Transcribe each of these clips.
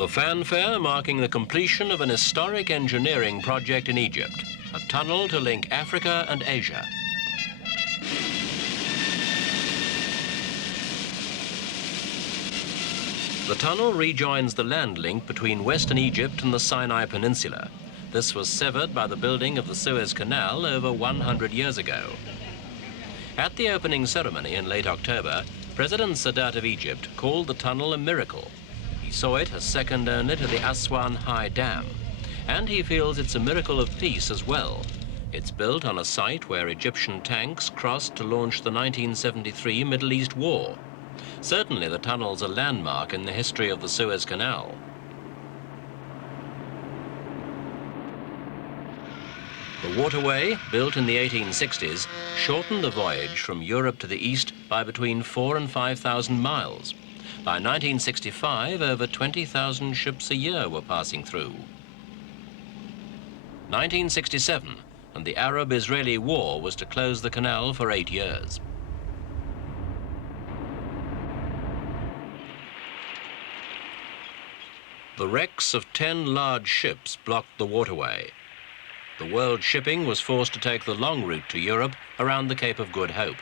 The fanfare marking the completion of an historic engineering project in Egypt, a tunnel to link Africa and Asia. The tunnel rejoins the land link between Western Egypt and the Sinai Peninsula. This was severed by the building of the Suez Canal over 100 years ago. At the opening ceremony in late October, President Sadat of Egypt called the tunnel a miracle. He saw it as second only to the Aswan High Dam, and he feels it's a miracle of peace as well. It's built on a site where Egyptian tanks crossed to launch the 1973 Middle East War. Certainly the tunnel's a landmark in the history of the Suez Canal. The waterway, built in the 1860s, shortened the voyage from Europe to the east by between 4,000 and 5,000 miles. By 1965, over 20,000 ships a year were passing through. 1967, and the Arab-Israeli War was to close the canal for 8 years. The wrecks of 10 large ships blocked the waterway. The world shipping was forced to take the long route to Europe around the Cape of Good Hope.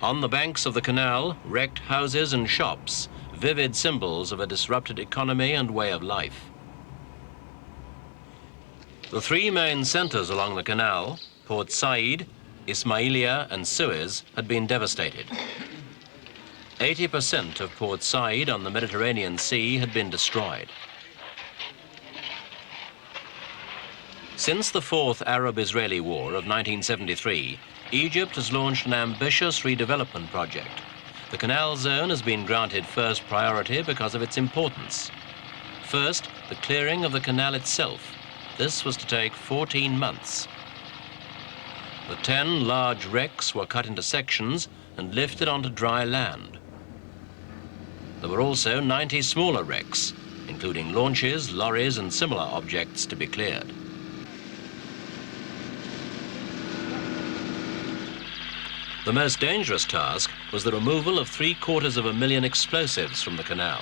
On the banks of the canal, wrecked houses and shops, vivid symbols of a disrupted economy and way of life. The 3 main centers along the canal, Port Said, Ismailia and Suez, had been devastated. 80% of Port Said on the Mediterranean Sea had been destroyed. Since the Fourth Arab-Israeli War of 1973, Egypt has launched an ambitious redevelopment project. The canal zone has been granted first priority because of its importance. First, the clearing of the canal itself. This was to take 14 months. The 10 large wrecks were cut into sections and lifted onto dry land. There were also 90 smaller wrecks, including launches, lorries and similar objects to be cleared. The most dangerous task was the removal of 750,000 explosives from the canal.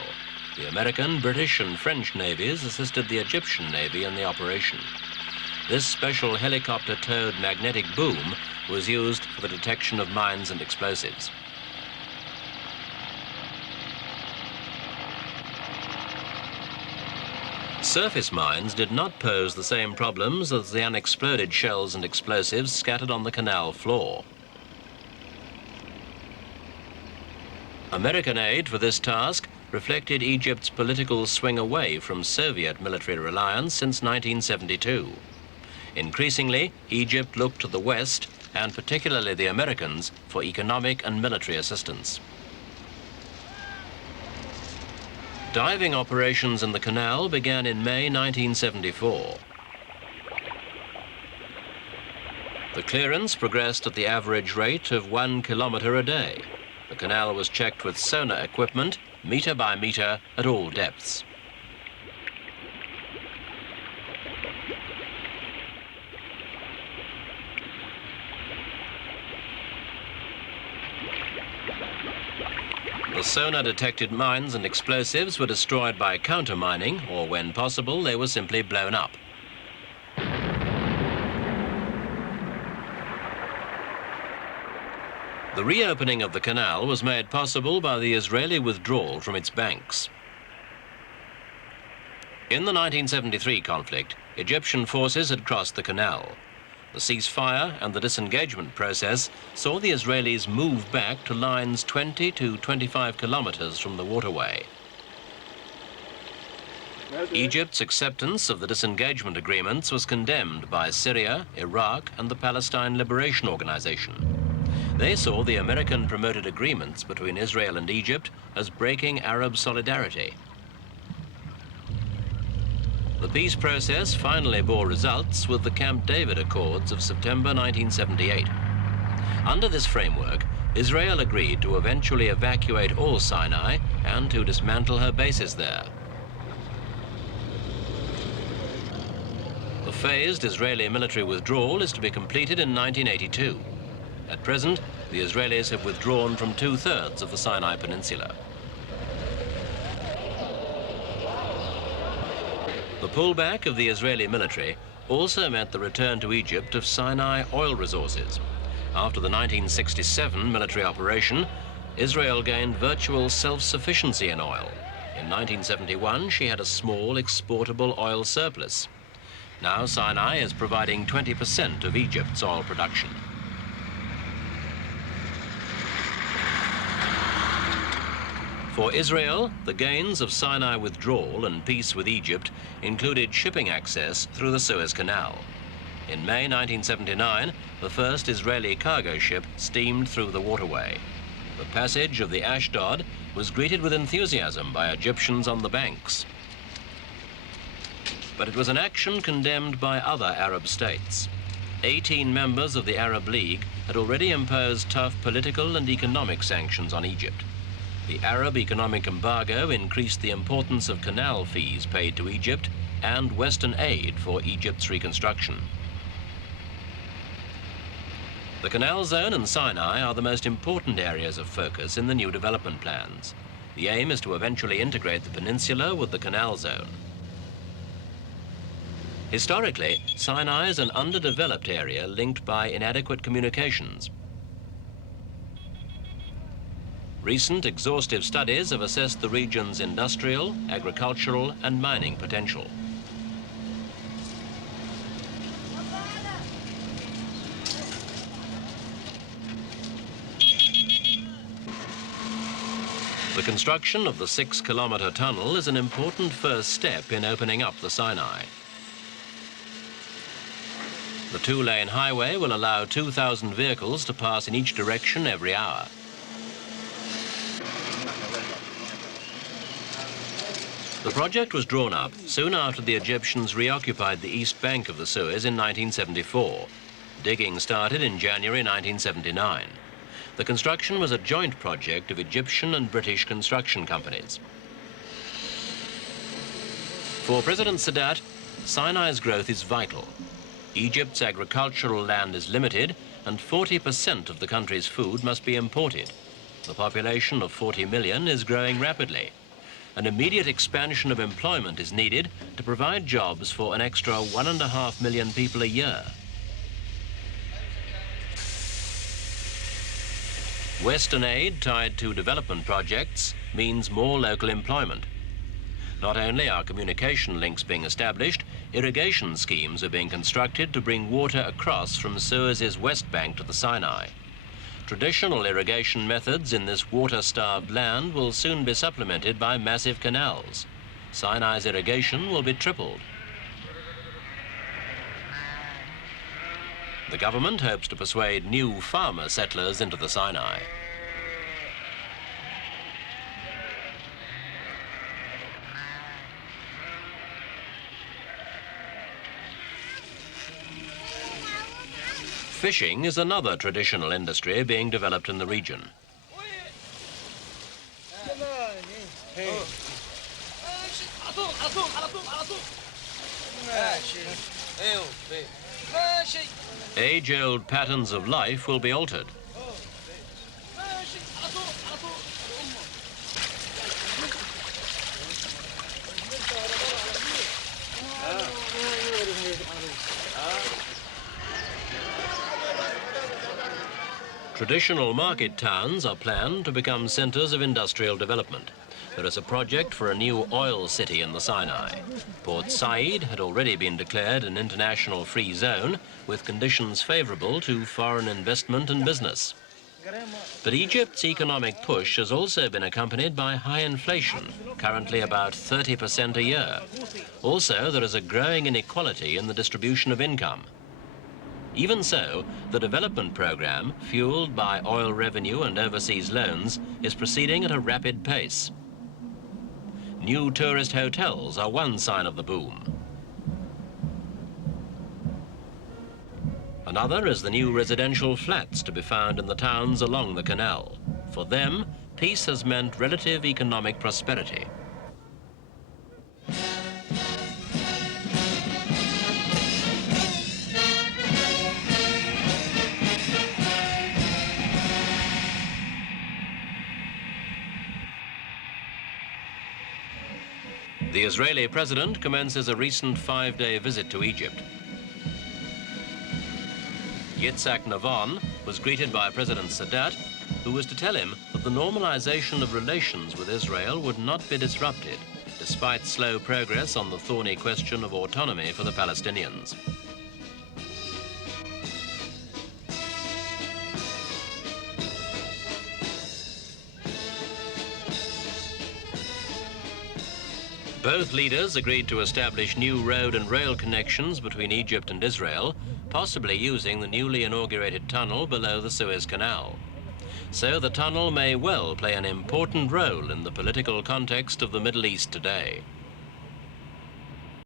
The American, British and French navies assisted the Egyptian Navy in the operation. This special helicopter-towed magnetic boom was used for the detection of mines and explosives. Surface mines did not pose the same problems as the unexploded shells and explosives scattered on the canal floor. American aid for this task reflected Egypt's political swing away from Soviet military reliance since 1972. Increasingly, Egypt looked to the West, and particularly the Americans, for economic and military assistance. Diving operations in the canal began in May 1974. The clearance progressed at the average rate of 1 kilometre a day. The canal was checked with sonar equipment, metre by metre, at all depths. The sonar-detected mines and explosives were destroyed by counter-mining, or when possible, they were simply blown up. The reopening of the canal was made possible by the Israeli withdrawal from its banks. In the 1973 conflict, Egyptian forces had crossed the canal. The ceasefire and the disengagement process saw the Israelis move back to lines 20 to 25 kilometers from the waterway. Egypt's acceptance of the disengagement agreements was condemned by Syria, Iraq, and the Palestine Liberation Organization. They saw the American-promoted agreements between Israel and Egypt as breaking Arab solidarity. The peace process finally bore results with the Camp David Accords of September 1978. Under this framework, Israel agreed to eventually evacuate all Sinai and to dismantle her bases there. The phased Israeli military withdrawal is to be completed in 1982. At present, the Israelis have withdrawn from 2/3 of the Sinai Peninsula. The pullback of the Israeli military also meant the return to Egypt of Sinai oil resources. After the 1967 military operation, Israel gained virtual self-sufficiency in oil. In 1971, she had a small exportable oil surplus. Now Sinai is providing 20% of Egypt's oil production. For Israel, the gains of Sinai withdrawal and peace with Egypt included shipping access through the Suez Canal. In May 1979, the first Israeli cargo ship steamed through the waterway. The passage of the Ashdod was greeted with enthusiasm by Egyptians on the banks. But it was an action condemned by other Arab states. 18 members of the Arab League had already imposed tough political and economic sanctions on Egypt. The Arab economic embargo increased the importance of canal fees paid to Egypt and Western aid for Egypt's reconstruction. The Canal Zone and Sinai are the most important areas of focus in the new development plans. The aim is to eventually integrate the peninsula with the Canal Zone. Historically, Sinai is an underdeveloped area linked by inadequate communications. Recent exhaustive studies have assessed the region's industrial, agricultural, and mining potential. The construction of the 6-kilometre tunnel is an important first step in opening up the Sinai. The 2-lane highway will allow 2,000 vehicles to pass in each direction every hour. The project was drawn up soon after the Egyptians reoccupied the east bank of the Suez in 1974. Digging started in January 1979. The construction was a joint project of Egyptian and British construction companies. For President Sadat, Sinai's growth is vital. Egypt's agricultural land is limited, and 40% of the country's food must be imported. The population of 40 million is growing rapidly. An immediate expansion of employment is needed to provide jobs for an extra 1.5 million people a year. Western aid tied to development projects means more local employment. Not only are communication links being established, irrigation schemes are being constructed to bring water across from Suez's west bank to the Sinai. Traditional irrigation methods in this water-starved land will soon be supplemented by massive canals. Sinai's irrigation will be tripled. The government hopes to persuade new farmer settlers into the Sinai. Fishing is another traditional industry being developed in the region. Age-old patterns of life will be altered. Traditional market towns are planned to become centres of industrial development. There is a project for a new oil city in the Sinai. Port Said had already been declared an international free zone with conditions favourable to foreign investment and business. But Egypt's economic push has also been accompanied by high inflation, currently about 30% a year. Also, there is a growing inequality in the distribution of income. Even so, the development programme, fuelled by oil revenue and overseas loans, is proceeding at a rapid pace. New tourist hotels are one sign of the boom. Another is the new residential flats to be found in the towns along the canal. For them, peace has meant relative economic prosperity. The Israeli president commences a recent 5-day visit to Egypt. Yitzhak Navon was greeted by President Sadat, who was to tell him that the normalization of relations with Israel would not be disrupted, despite slow progress on the thorny question of autonomy for the Palestinians. Both leaders agreed to establish new road and rail connections between Egypt and Israel, possibly using the newly inaugurated tunnel below the Suez Canal. So the tunnel may well play an important role in the political context of the Middle East today.